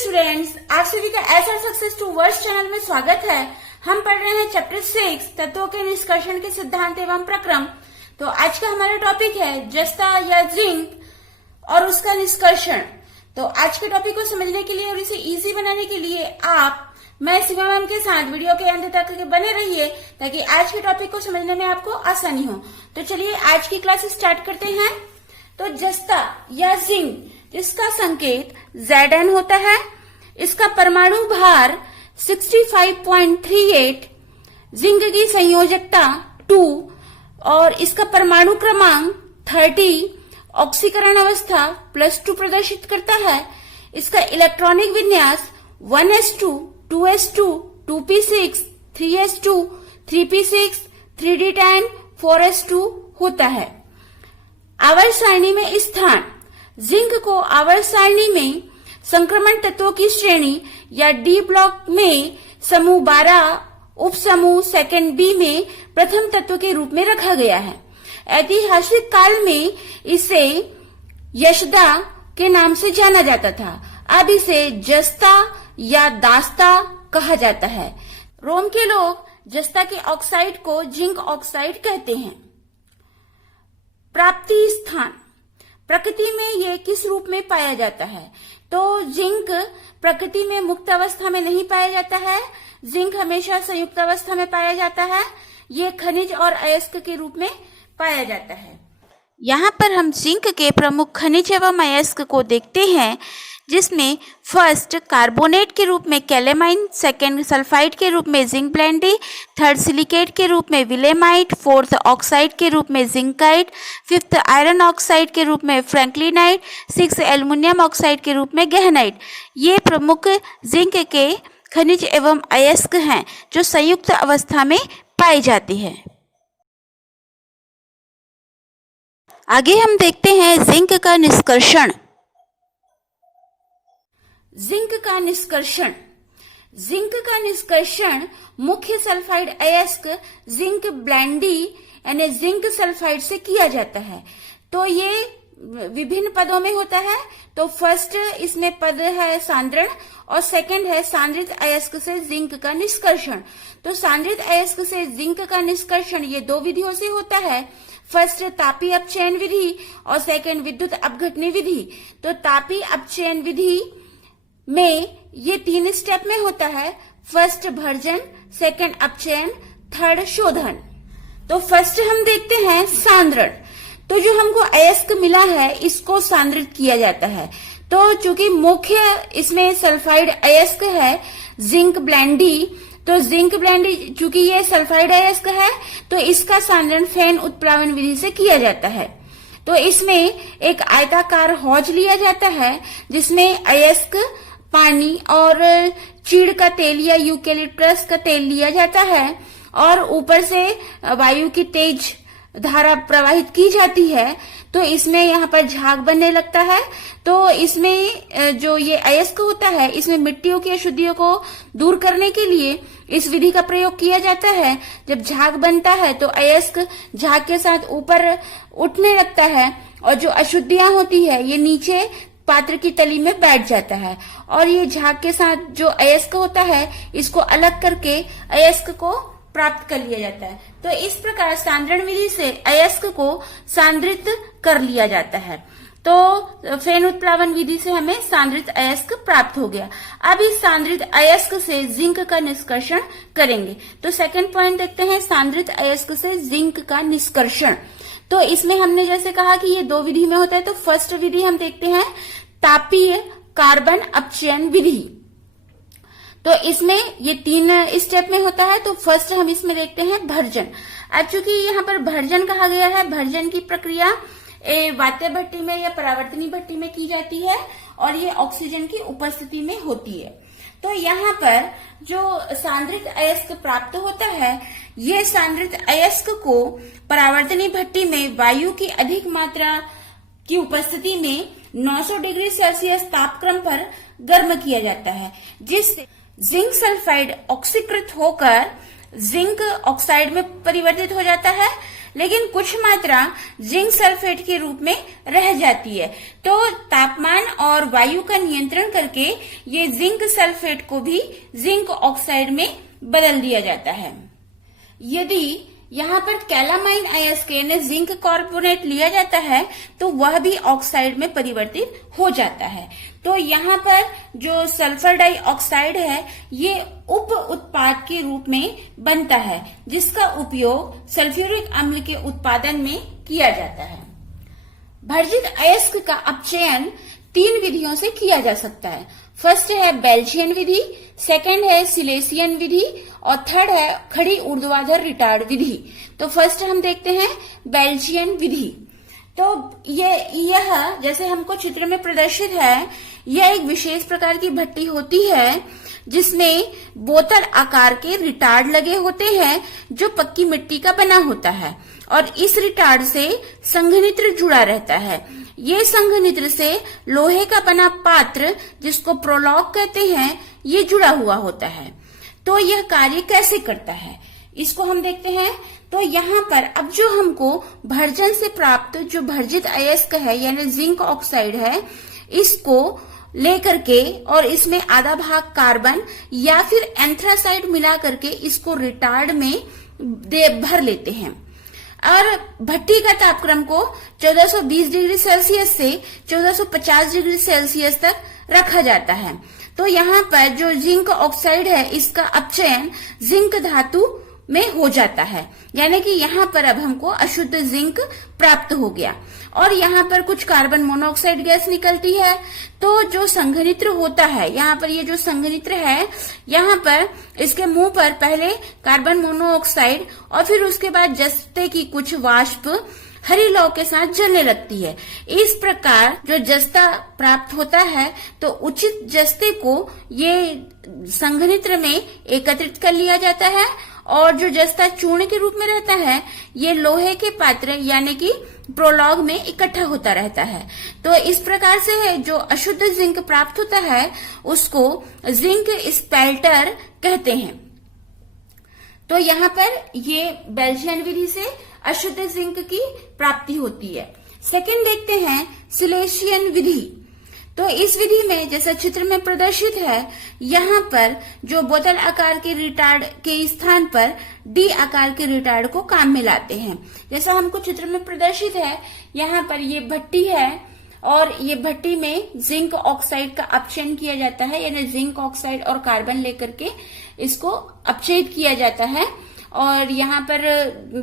Students, आप सभी का SR success towards channel में स्वागत है। हम पढ़ रहे हैं चैप्टर 6 तत्वों के निष्कर्षण के सिद्धांत एवं प्रक्रम। तो आज का हमारा टॉपिक है जस्ता या जिंक और उसका निष्कर्षण। तो आज के टॉपिक को समझने के लिए और इसे इजी बनाने के लिए मैं सीमा मैम के साथ वीडियो के अंत तक बने रहिए ताकि आज के टॉपिक को समझने में आपको आसानी हो। तो चलिए आज की क्लास स्टार्ट करते हैं। तो जस्ता या जिंक जिसका संकेत Zn होता है, इसका परमाणु भार 65.38, जिंक की संयोजकता 2 और इसका परमाणु क्रमांक 30, ऑक्सीकरण अवस्था +2 प्रदर्शित करता है। इसका इलेक्ट्रॉनिक विन्यास 1s2, 2s2, 2p6, 3s2, 3p6, 3d10, 4s2 होता है। आवर्त सारणी में स्थान, जिंक को आवर्त सारणी में संक्रमण तत्वों की श्रेणी या डी ब्लॉक में समूह 12 उप समूह सेकंड बी में प्रथम तत्व के रूप में रखा गया है। ऐतिहासिक काल में इसे यशदा के नाम से जाना जाता था, अब इसे जस्ता या दास्ता कहा जाता है। रोम के लोग जस्ता के ऑक्साइड को जिंक ऑक्साइड कहते हैं। प्राप्ति स्थान, प्रकृति में ये किस रूप में पाया जाता है? तो जिंक प्रकृति में मुक्त अवस्था में नहीं पाया जाता है, जिंक हमेशा संयुक्त अवस्था में पाया जाता है। ये खनिज और अयस्क के रूप में पाया जाता है। यहाँ पर हम जिंक के प्रमुख खनिज एवं अयस्क को देखते हैं, जिसमें फर्स्ट कार्बोनेट के रूप में कैलेमाइन, सेकेंड सल्फाइड के रूप में जिंक ब्लेंडी, थर्ड सिलिकेट के रूप में विलेमाइट, फोर्थ ऑक्साइड के रूप में जिंकाइट, फिफ्थ आयरन ऑक्साइड के रूप में फ्रैंकलिनाइट, सिक्स एल्युमिनियम ऑक्साइड के रूप में गहनाइट। ये प्रमुख जिंक के खनिज एवं अयस्क हैं जो संयुक्त अवस्था में पाए जाते हैं। आगे हम देखते हैं जिंक का निष्कर्षण। जिंक का निष्कर्षण, जिंक का निष्कर्षण मुख्य सल्फाइड अयस्क जिंक ब्लेंडी यानी जिंक सल्फाइड से किया जाता है। तो ये विभिन्न पदों में होता है। तो फर्स्ट इसमें पद है सांद्रण और सेकंड है सांद्रित अयस्क से जिंक का निष्कर्षण। तो सांद्रित अयस्क से जिंक का निष्कर्षण ये दो विधियों से होता है। फर्स्ट तापीय अपचयन विधि और सेकंड विद्युत अपघटनी विधि। तो तापीय अपचयन विधि में ये 3 स्टेप में होता है। फर्स्ट भर्जन, सेकंड अपचयन, थर्ड शोधन। तो फर्स्ट हम देखते हैं सांद्रण। तो जो हमको अयस्क मिला है इसको सांद्रित किया जाता है। तो चूंकि मुख्य इसमें सल्फाइड अयस्क है जिंक ब्लेंडी, तो जिंक ब्लेंडी चूंकि ये सल्फाइड अयस्क है तो इसका सांद्रण फेन उत्प्लावन विधि से किया जाता है। तो इसमें एक आयताकार हौज लिया जाता है जिसमें अयस्क, पानी और चीड़ का तेल या यूकेलिप्टस का तेल लिया जाता है और ऊपर से वायु की तेज धारा प्रवाहित की जाती है। तो इसमें यहाँ पर झाग बनने लगता है। तो इसमें जो ये अयस्क होता है इसमें मिट्टियों की अशुद्धियों को दूर करने के लिए इस विधि का प्रयोग किया जाता है। जब झाग बनता है तो अयस्क झाग के साथ ऊपर उठने लगता है और जो अशुद्धियां होती है ये नीचे पात्र की तली में बैठ जाता है और ये झाग के साथ जो अयस्क होता है इसको अलग करके अयस्क को प्राप्त कर लिया जाता है। तो इस प्रकार सांद्रण विधि से अयस्क को सांद्रित कर लिया जाता है। तो फेन उत्प्लावन विधि से हमें सांद्रित अयस्क प्राप्त हो गया। अब इस सांद्रित अयस्क से जिंक का निष्कर्षण करेंगे। तो सेकंड पॉइंट देखते हैं सांद्रित अयस्क से जिंक का निष्कर्षण। तो इसमें हमने जैसे कहा कि ये 2 विधि में होता है। तो फर्स्ट विधि हम देखते हैं तापीय कार्बन अपचयन विधि। तो इसमें ये 3 स्टेप में होता है। तो फर्स्ट हम इसमें देखते हैं भर्जन। अब चूंकि यहाँ पर भर्जन कहा गया है, भर्जन की प्रक्रिया वात्य भट्टी में या परावर्तनी भट्टी में की जाती है और ये ऑक्सीजन की उपस्थिति में होती है। तो यहाँ पर जो सांद्रित अयस्क प्राप्त होता है, ये सांद्रित अयस्क को परावर्तनी भट्टी में वायु की अधिक मात्रा की उपस्थिति में 900 डिग्री सेल्सियस तापक्रम पर गर्म किया जाता है, जिससे जिंक सल्फाइड ऑक्सीकृत होकर जिंक ऑक्साइड में परिवर्तित हो जाता है। लेकिन कुछ मात्रा जिंक सल्फेट के रूप में रह जाती है। तो तापमान और वायु का नियंत्रण करके ये जिंक सल्फेट को भी जिंक ऑक्साइड में बदल दिया जाता है। यदि यहाँ पर कैलामाइन अयस्क यानी जिंक कार्बोनेट लिया जाता है तो वह भी ऑक्साइड में परिवर्तित हो जाता है। तो यहाँ पर जो सल्फर डाइऑक्साइड है ये उप उत्पाद के रूप में बनता है, जिसका उपयोग सल्फ्यूरिक अम्ल के उत्पादन में किया जाता है। भर्जित अयस्क का अपचयन 3 विधियों से किया जा सकता है। फर्स्ट है बेल्जियन विधि, सेकंड है सिलेसियन विधि और थर्ड है खड़ी ऊर्ध्वाधर रिटार्ड विधि। तो फर्स्ट हम देखते हैं बेल्जियन विधि। तो यह जैसे हमको चित्र में प्रदर्शित है, यह एक विशेष प्रकार की भट्टी होती है जिसमें बोतल आकार के रिटार्ड लगे होते हैं जो पक्की मिट्टी का बना होता है और इस रिटार्ड से संघनित्र जुड़ा रहता है। ये संघनित्र से लोहे का बना पात्र जिसको प्रोलॉग कहते हैं ये जुड़ा हुआ होता है। तो यह कार्य कैसे करता है इसको हम देखते हैं। तो यहाँ पर अब जो हमको भर्जन से प्राप्त जो भर्जित अयस्क है यानी जिंक ऑक्साइड है, इसको लेकर के और इसमें आधा भाग कार्बन या फिर एंथ्रासाइड मिला करके इसको रिटार्ड में भर लेते हैं और भट्टी का तापक्रम को 1420 डिग्री सेल्सियस से 1450 डिग्री सेल्सियस तक रखा जाता है। तो यहाँ पर जो जिंक ऑक्साइड है इसका अपचयन जिंक धातु में हो जाता है, यानी कि यहाँ पर अब हमको अशुद्ध जिंक प्राप्त हो गया और यहाँ पर कुछ कार्बन मोनोऑक्साइड गैस निकलती है। तो जो संघनित्र होता है, यहाँ पर ये जो संघनित्र है, यहाँ पर इसके मुंह पर पहले कार्बन मोनोऑक्साइड और फिर उसके बाद जस्ते की कुछ वाष्प हरी लौ के साथ जलने लगती है। इस प्रकार जो जस्ता प्राप्त होता है तो उचित जस्ते को ये संघनित्र में एकत्रित कर लिया जाता है और जो जस्ता चूर्ण के रूप में रहता है ये लोहे के पात्र यानी कि प्रोलॉग में इकट्ठा होता रहता है। तो इस प्रकार से जो अशुद्ध जिंक प्राप्त होता है उसको जिंक स्पेल्टर कहते हैं। तो यहाँ पर ये बेल्जियन विधि से अशुद्ध जिंक की प्राप्ति होती है। सेकंड देखते हैं सिलेशियन विधि। तो इस विधि में जैसा चित्र में प्रदर्शित है, यहाँ पर जो बोतल आकार के रिटार्ड के स्थान पर डी आकार के रिटार्ड को काम में लाते हैं। जैसा हमको चित्र में प्रदर्शित है, यहाँ पर ये भट्टी है और ये भट्टी में जिंक ऑक्साइड का अपचयन किया जाता है, यानी जिंक ऑक्साइड और कार्बन लेकर के इसको अपचयित किया जाता है और यहाँ पर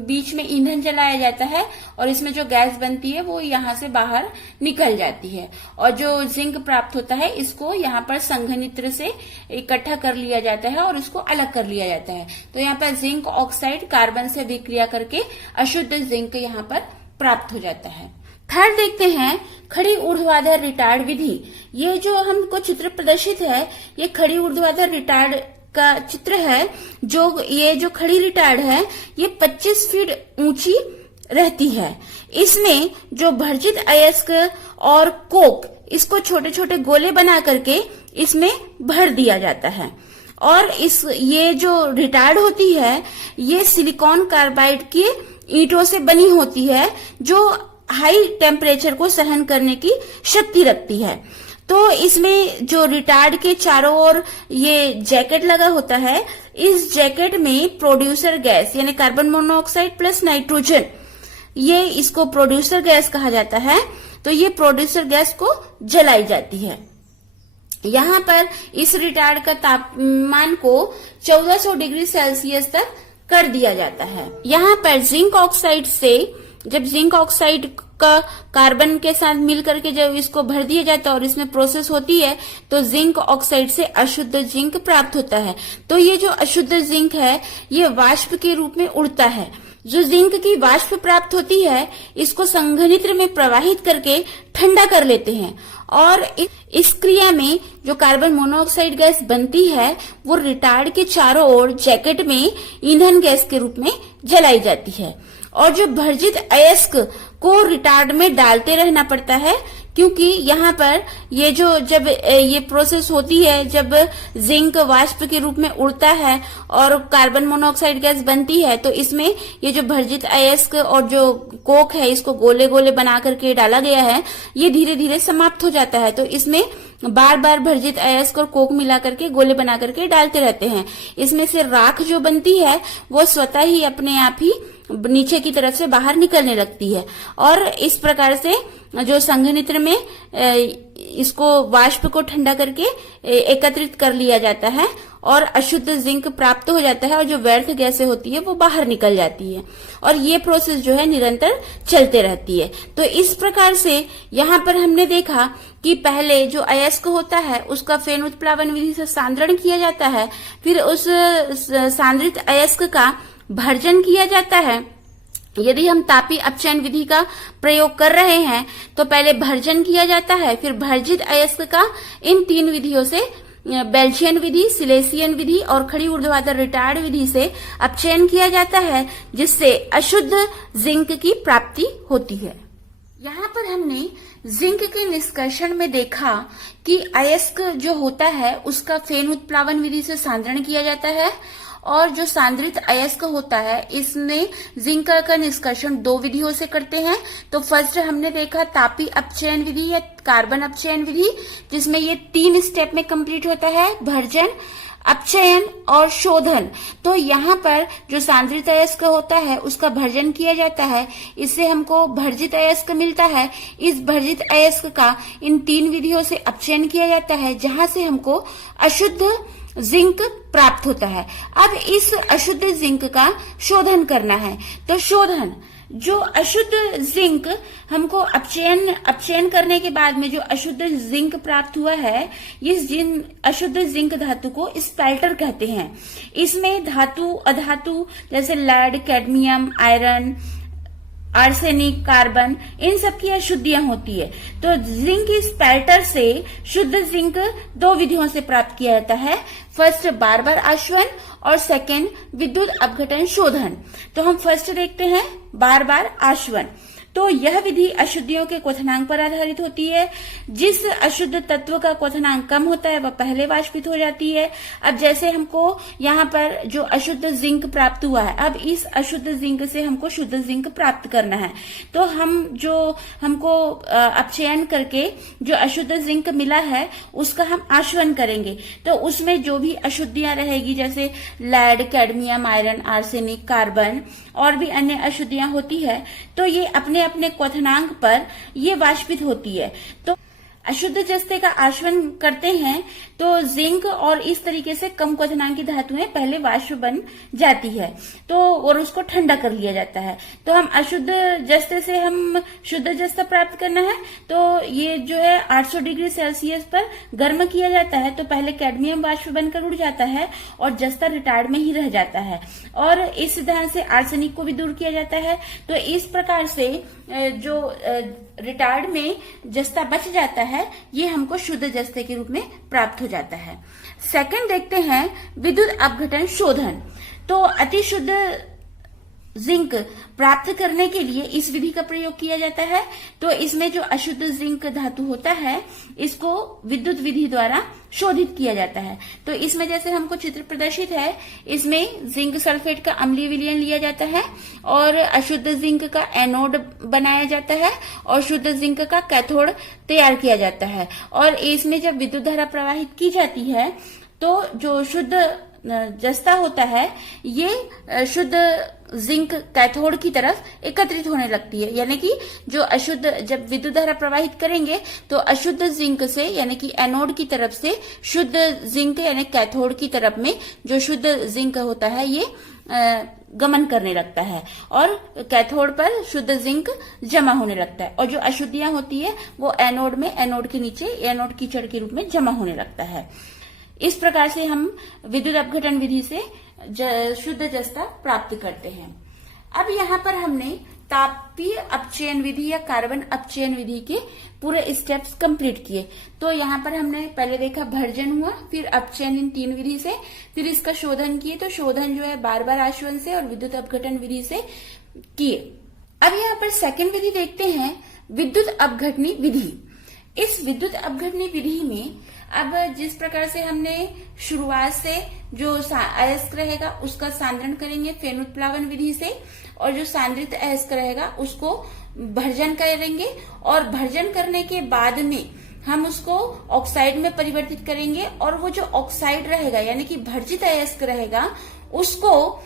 बीच में ईंधन जलाया जाता है और इसमें जो गैस बनती है वो यहाँ से बाहर निकल जाती है और जो जिंक प्राप्त होता है इसको यहाँ पर संघनित्र से इकट्ठा कर लिया जाता है और इसको अलग कर लिया जाता है। तो यहाँ पर जिंक ऑक्साइड कार्बन से विक्रिया करके अशुद्ध जिंक यहाँ पर प्राप्त हो जाता है। थर्ड देखते हैं खड़ी ऊर्ध्वाधर रिटार्ड विधि। ये जो हमको चित्र प्रदर्शित है ये खड़ी ऊर्ध्वाधर रिटार्ड का चित्र है। ये जो खड़ी रिटार्ड है ये 25 फीट ऊंची रहती है। इसमें जो भर्जित अयस्क और कोक इसको छोटे छोटे गोले बना करके इसमें भर दिया जाता है और ये जो रिटार्ड होती है ये सिलिकॉन कार्बाइड के ईंटों से बनी होती है जो हाई टेम्परेचर को सहन करने की शक्ति रखती है। तो इसमें जो रिटार्ड के चारों ओर ये जैकेट लगा होता है, इस जैकेट में प्रोड्यूसर गैस यानी कार्बन मोनोऑक्साइड प्लस नाइट्रोजन, ये इसको प्रोड्यूसर गैस कहा जाता है। तो ये प्रोड्यूसर गैस को जलाई जाती है। यहाँ पर इस रिटार्ड का तापमान को 1400 डिग्री सेल्सियस तक कर दिया जाता है। यहाँ पर जिंक ऑक्साइड से जब जिंक ऑक्साइड का कार्बन के साथ मिल करके जब इसको भर दिया जाता है और इसमें प्रोसेस होती है तो जिंक ऑक्साइड से अशुद्ध जिंक प्राप्त होता है। तो ये जो अशुद्ध जिंक है ये वाष्प के रूप में उड़ता है। जो जिंक की वाष्प प्राप्त होती है इसको संघनित्र में प्रवाहित करके ठंडा कर लेते हैं और इस क्रिया में जो कार्बन मोनोऑक्साइड गैस बनती है वो रिटार्ड के चारों ओर जैकेट में ईंधन गैस के रूप में जलाई जाती है और जो भर्जित अयस्क को रिटार्ड में डालते रहना पड़ता है क्योंकि यहाँ पर ये जब ये प्रोसेस होती है, जब जिंक वाष्प के रूप में उड़ता है और कार्बन मोनोऑक्साइड गैस बनती है, तो इसमें ये जो भर्जित अयस्क और जो कोक है, इसको गोले गोले बना करके डाला गया है, ये धीरे धीरे समाप्त हो जाता है। तो इसमें बार बार भर्जित अयस्क और कोक मिला करके गोले बना करके डालते रहते हैं। इसमें से राख जो बनती है वो स्वतः ही अपने आप ही नीचे की तरफ से बाहर निकलने लगती है, और इस प्रकार से जो संघनित्र में इसको वाष्प को ठंडा करके एकत्रित कर लिया जाता है और अशुद्ध जिंक प्राप्त हो जाता है, और जो व्यर्थ गैसें होती है वो बाहर निकल जाती है, और ये प्रोसेस जो है निरंतर चलते रहती है। तो इस प्रकार से यहाँ पर हमने देखा कि पहले जो अयस्क होता है उसका फेन उत्प्लावन विधि से सांद्रण किया जाता है, फिर उस सांद्रित अयस्क का भर्जन किया जाता है। यदि हम तापीय अपचयन विधि का प्रयोग कर रहे हैं तो पहले भर्जन किया जाता है, फिर भर्जित अयस्क का इन 3 विधियों से, बेल्चियन विधि, सिलेसियन विधि और खड़ी ऊर्ध्वाधर रिटार्ड विधि से अपचयन किया जाता है, जिससे अशुद्ध जिंक की प्राप्ति होती है। यहाँ पर हमने जिंक के निष्कर्षण में देखा कि अयस्क जो होता है उसका फेन उत्प्लावन विधि से सांद्रण किया जाता है, और जो सांद्रित अयस्क होता है इसमें जिंक का निष्कर्षण 2 विधियों से करते हैं। तो फर्स्ट हमने देखा तापीय अपचयन विधि या कार्बन अपचयन विधि, जिसमें ये 3 स्टेप में कंप्लीट होता है, भर्जन, अपचयन और शोधन। तो यहाँ पर जो सांद्रित अयस्क होता है उसका भर्जन किया जाता है, इससे हमको भर्जित अयस्क मिलता है। इस भर्जित अयस्क का इन 3 विधियों से अपचयन किया जाता है, जहां से हमको अशुद्ध जिंक प्राप्त होता है। अब इस अशुद्ध जिंक का शोधन करना है। तो शोधन, जो अशुद्ध जिंक हमको अपचयन करने के बाद में जो अशुद्ध जिंक प्राप्त हुआ है, इस अशुद्ध जिंक धातु को स्पेल्टर कहते हैं। इसमें धातु, अधातु जैसे lead, cadmium, iron, arsenic, carbon, इन सब की अशुद्धियां होती है। तो जिंक स्पेल्टर से शुद्ध जिंक 2 विधियों से प्राप्त किया जाता है, फर्स्ट बार बार आश्वन और सेकेंड विद्युत अपघटन शोधन। तो हम फर्स्ट देखते हैं बार बार आश्वन। तो यह विधि अशुद्धियों के क्वथनांक पर आधारित होती है। जिस अशुद्ध तत्व का क्वथनांक कम होता है वह पहले वाष्पित हो जाती है। अब जैसे हमको यहाँ पर जो अशुद्ध जिंक प्राप्त हुआ है, अब इस अशुद्ध जिंक से हमको शुद्ध जिंक प्राप्त करना है। तो हमको अपचयन करके जो अशुद्ध जिंक मिला है उसका हम आश्वन करेंगे। तो उसमें जो भी अशुद्धियां रहेगी, जैसे lead, cadmium, iron, arsenic, carbon और भी अन्य अशुद्धियां होती है, तो ये अपने अपने क्वथनांक पर ये वाष्पित होती है। तो अशुद्ध जस्ते का आश्वन करते हैं तो जिंक और इस तरीके से कम क्वथनांक की धातुएं पहले वाष्प बन जाती है, तो और उसको ठंडा कर लिया जाता है। तो हम अशुद्ध जस्ते से हम शुद्ध जस्ता प्राप्त करना है, तो ये जो है 800 डिग्री सेल्सियस पर गर्म किया जाता है। तो पहले कैडमियम वाष्प बनकर उड़ जाता है और जस्ता रिटार्ड में ही रह जाता है, और इस सिद्धांत से आर्सेनिक को भी दूर किया जाता है। तो इस प्रकार से जो रिटार्ड में जस्ता बच जाता है, ये हमको शुद्ध जस्ते के रूप में प्राप्त हो जाता है। सेकंड देखते हैं विद्युत अपघटन शोधन। तो अति शुद्ध जिंक प्राप्त करने के लिए इस विधि का प्रयोग किया जाता है। तो इसमें जो अशुद्ध जिंक धातु होता है इसको विद्युत विधि द्वारा शोधित किया जाता है। तो इसमें जैसे हमको चित्र प्रदर्शित है, इसमें जिंक सल्फेट का अम्लीय विलयन लिया जाता है और अशुद्ध जिंक का एनोड बनाया जाता है और शुद्ध जिंक का कैथोड तैयार किया जाता है। और इसमें जब विद्युत धारा प्रवाहित की जाती है तो जो शुद्ध जस्ता होता है ये शुद्ध जिंक कैथोड की तरफ एकत्रित होने लगती है। यानी कि जो अशुद्ध, जब विद्युत धारा प्रवाहित करेंगे तो अशुद्ध जिंक से यानी कि एनोड की तरफ से शुद्ध जिंक यानी कैथोड की तरफ में जो शुद्ध जिंक होता है ये गमन करने लगता है और कैथोड पर शुद्ध जिंक जमा होने लगता है, और जो अशुद्धियां होती है वो एनोड में, एनोड के नीचे एनोड कीचड़ के रूप में जमा होने लगता है। इस प्रकार से हम विद्युत अपघटन विधि से शुद्ध जस्ता प्राप्त करते हैं। अब यहाँ पर हमने तापीय अपचयन विधि या कार्बन अपचयन विधि के पूरे स्टेप्स कंप्लीट किए। तो यहाँ पर हमने पहले देखा भर्जन हुआ, फिर अपचयन इन 3 विधि से, फिर इसका शोधन किए। तो शोधन जो है बार बार आश्वन से और विद्युत अपघटन विधि से किए। अब यहाँ पर सेकंड विधि देखते हैं, विद्युत अपघटनी विधि। इस विद्युत अपघटनी विधि में अब जिस प्रकार से हमने शुरुआत से जो अयस्क रहेगा उसका सांद्रण करेंगे फेनुत्प्लावन विधि से, और जो सांद्रित अयस्क रहेगा उसको भर्जन करेंगे, और भर्जन करने के बाद में हम उसको ऑक्साइड में परिवर्तित करेंगे, और वो जो ऑक्साइड रहेगा यानी कि भर्जित अयस्क रहेगा उसको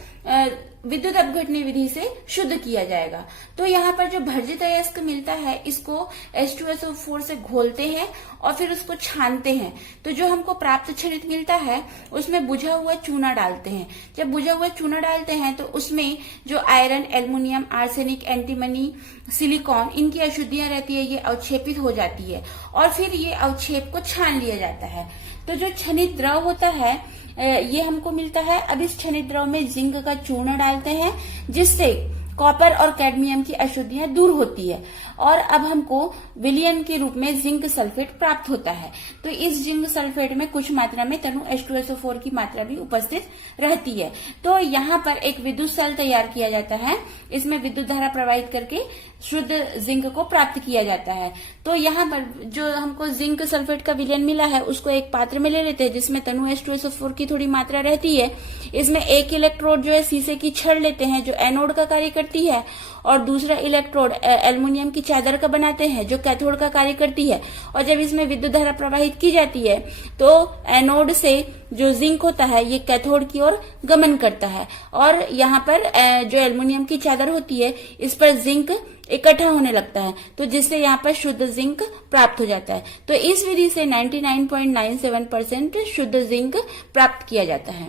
विद्युत अपघटनी विधि से शुद्ध किया जाएगा। तो यहाँ पर जो भर्जित अयस्क मिलता है इसको H2SO4 से घोलते हैं और फिर उसको छानते हैं। तो जो हमको प्राप्त क्षणित मिलता है उसमें बुझा हुआ चूना डालते हैं। जब बुझा हुआ चूना डालते हैं तो उसमें जो iron, aluminium, arsenic, antimony, silicon, इनकी अशुद्धियां रहती है ये अवक्षेपित हो जाती है और फिर ये अवक्षेप को छान लिया जाता है। तो जो क्षणित द्रव होता है ये हमको मिलता है। अब इस क्षणित द्रव में जिंक का चूर्ण डालते हैं जिससे कॉपर और कैडमियम की अशुद्धियां दूर होती है, और अब हमको विलयन के रूप में जिंक सल्फेट प्राप्त होता है। तो इस जिंक सल्फेट में कुछ मात्रा में तनु H2SO4 की मात्रा भी उपस्थित रहती है। तो यहाँ पर एक विद्युत सेल तैयार किया जाता है, इसमें विद्युत धारा प्रवाहित करके शुद्ध जिंक को प्राप्त किया जाता है। तो यहाँ पर जो हमको जिंक सल्फेट का विलयन मिला है उसको एक पात्र में ले लेते हैं जिसमें तनु H2SO4 की थोड़ी मात्रा रहती है। इसमें एक इलेक्ट्रोड जो है शीशे की छड़ लेते हैं जो एनोड का कार्य करती है, और दूसरा इलेक्ट्रोड एल्युमिनियम की चादर का बनाते हैं जो कैथोड का कार्य करती है। और जब इसमें विद्युत धारा प्रवाहित की जाती है तो एनोड से जो जिंक होता है ये कैथोड की ओर गमन करता है, और यहाँ पर जो एल्युमिनियम की चादर होती है इस पर जिंक इकट्ठा होने लगता है, तो जिससे यहाँ पर शुद्ध जिंक प्राप्त हो जाता है। तो इस विधि से 99.97% शुद्ध जिंक प्राप्त किया जाता है।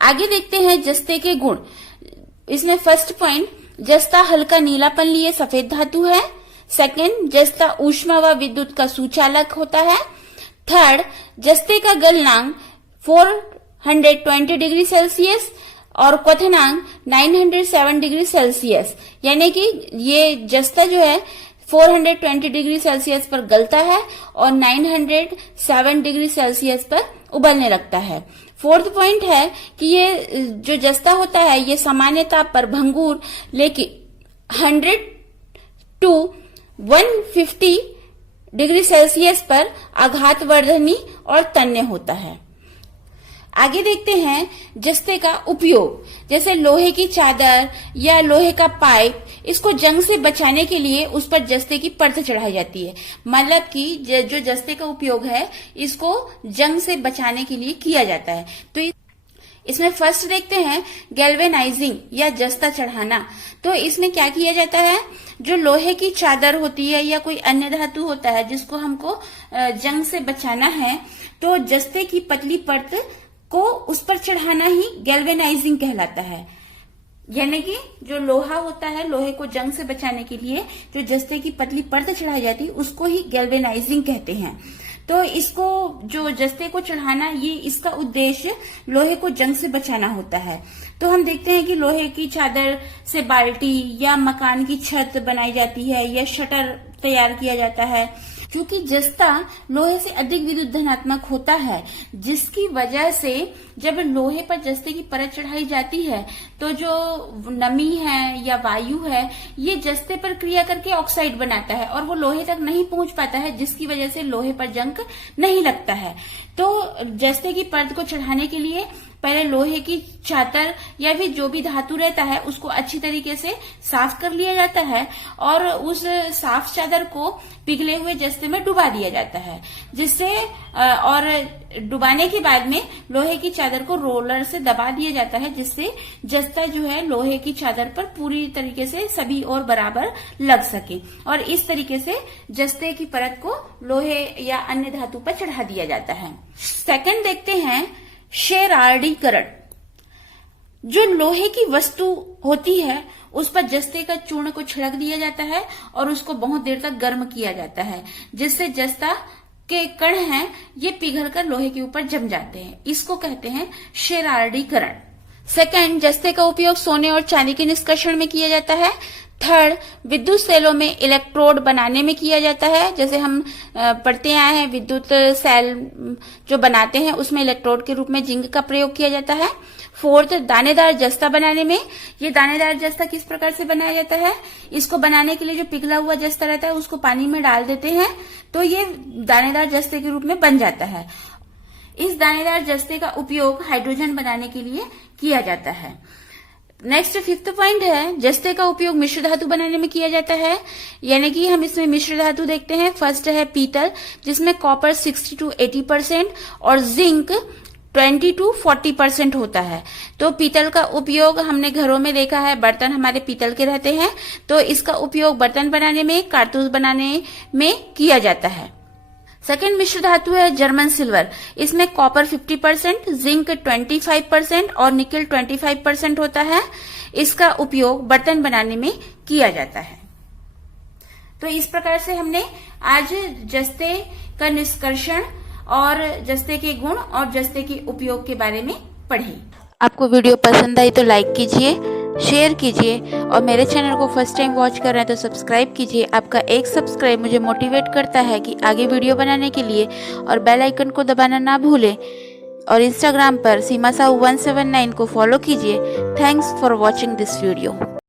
आगे देखते हैं जस्ते के गुण। इसमें फर्स्ट पॉइंट, जस्ता हल्का नीलापन लिए सफेद धातु है। सेकंड, जस्ता ऊष्मा व विद्युत का सुचालक होता है। थर्ड, जस्ते का गलनांक 420 डिग्री सेल्सियस और क्वथनांक 907 डिग्री सेल्सियस, यानी कि ये जस्ता जो है 420 डिग्री सेल्सियस पर गलता है और 907 डिग्री सेल्सियस पर उबलने लगता है। फोर्थ पॉइंट है कि ये जो जस्ता होता है ये सामान्य ताप पर भंगुर लेकिन 100 to 150 डिग्री सेल्सियस पर आघातवर्धनी और तन्य होता है। आगे देखते हैं जस्ते का उपयोग। जैसे लोहे की चादर या लोहे का पाइप, इसको जंग से बचाने के लिए उस पर जस्ते की परत चढ़ाई जाती है। मतलब कि जो जस्ते का उपयोग है इसको जंग से बचाने के लिए किया जाता है। तो इसमें फर्स्ट देखते हैं गैल्वेनाइजिंग या जस्ता चढ़ाना। तो इसमें क्या किया जाता है, जो लोहे की चादर होती है या कोई अन्य धातु होता है जिसको हमको जंग से बचाना है, तो जस्ते की पतली परत को उस पर चढ़ाना ही गैल्वेनाइजिंग कहलाता है। यानी कि जो लोहा होता है, लोहे को जंग से बचाने के लिए जो जस्ते की पतली परत चढ़ाई जाती है उसको ही गैल्वेनाइजिंग कहते हैं। तो इसको जो जस्ते को चढ़ाना, ये इसका उद्देश्य लोहे को जंग से बचाना होता है। तो हम देखते हैं कि लोहे की चादर से बाल्टी या मकान की छत बनाई जाती है या शटर तैयार किया जाता है। क्योंकि जस्ता लोहे से अधिक विद्युत धनात्मक होता है, जिसकी वजह से जब लोहे पर जस्ते की परत चढ़ाई जाती है तो जो नमी है या वायु है ये जस्ते पर क्रिया करके ऑक्साइड बनाता है और वो लोहे तक नहीं पहुंच पाता है, जिसकी वजह से लोहे पर जंग नहीं लगता है। तो जस्ते की परत को चढ़ाने के लिए पहले लोहे की चादर या फिर जो भी धातु रहता है उसको अच्छी तरीके से साफ कर लिया जाता है और उस साफ चादर को पिघले हुए जस्ते में डुबा दिया जाता है, जिससे और डुबाने के बाद में लोहे की चादर को रोलर से दबा दिया जाता है, जिससे जस्ता जो है लोहे की चादर पर पूरी तरीके से सभी ओर बराबर लग सके, और इस तरीके से जस्ते की परत को लोहे या अन्य धातु पर चढ़ा दिया जाता है। सेकंड देखते हैं शेरार्डीकरण। जो लोहे की वस्तु होती है उस पर जस्ते का चूर्ण को छिड़क दिया जाता है और उसको बहुत देर तक गर्म किया जाता है, जिससे जस्ता के कण हैं ये पिघलकर लोहे के ऊपर जम जाते हैं। इसको कहते हैं शेरार्डीकरण। सेकंड, जस्ते का उपयोग सोने और चांदी के निष्कर्षण में किया जाता है। थर्ड, विद्युत सेलों में इलेक्ट्रोड बनाने में किया जाता है। जैसे हम पढ़ते आए हैं विद्युत सेल जो बनाते हैं उसमें इलेक्ट्रोड के रूप में जिंक का प्रयोग किया जाता है। फोर्थ, दानेदार जस्ता बनाने में। ये दानेदार जस्ता किस प्रकार से बनाया जाता है, इसको बनाने के लिए जो पिघला हुआ जस्ता रहता है उसको पानी में डाल देते हैं तो ये दानेदार जस्ते के रूप में बन जाता है। इस दानेदार जस्ते का उपयोग हाइड्रोजन बनाने के लिए किया जाता है। नेक्स्ट फिफ्थ पॉइंट है, जस्ते का उपयोग मिश्र धातु बनाने में किया जाता है। यानी कि हम इसमें मिश्र धातु देखते हैं। फर्स्ट है पीतल, जिसमें कॉपर 60 to 80% और जिंक 20 to 40% होता है। तो पीतल का उपयोग हमने घरों में देखा है, बर्तन हमारे पीतल के रहते हैं, तो इसका उपयोग बर्तन बनाने में, कारतूस बनाने में किया जाता है। सेकेंड मिश्र धातु है जर्मन सिल्वर। इसमें कॉपर 50%, जिंक 25% और निकल 25% होता है। इसका उपयोग बर्तन बनाने में किया जाता है। तो इस प्रकार से हमने आज जस्ते का निष्कर्षण और जस्ते के गुण और जस्ते के उपयोग के बारे में पढ़े। आपको वीडियो पसंद आई तो लाइक कीजिए, शेयर कीजिए और मेरे चैनल को फर्स्ट टाइम वॉच कर रहे हैं तो सब्सक्राइब कीजिए। आपका एक सब्सक्राइब मुझे मोटिवेट करता है कि आगे वीडियो बनाने के लिए, और बेल आइकन को दबाना ना भूलें। और इंस्टाग्राम पर सीमा साहू 179 को फॉलो कीजिए। Thanks for watching this video.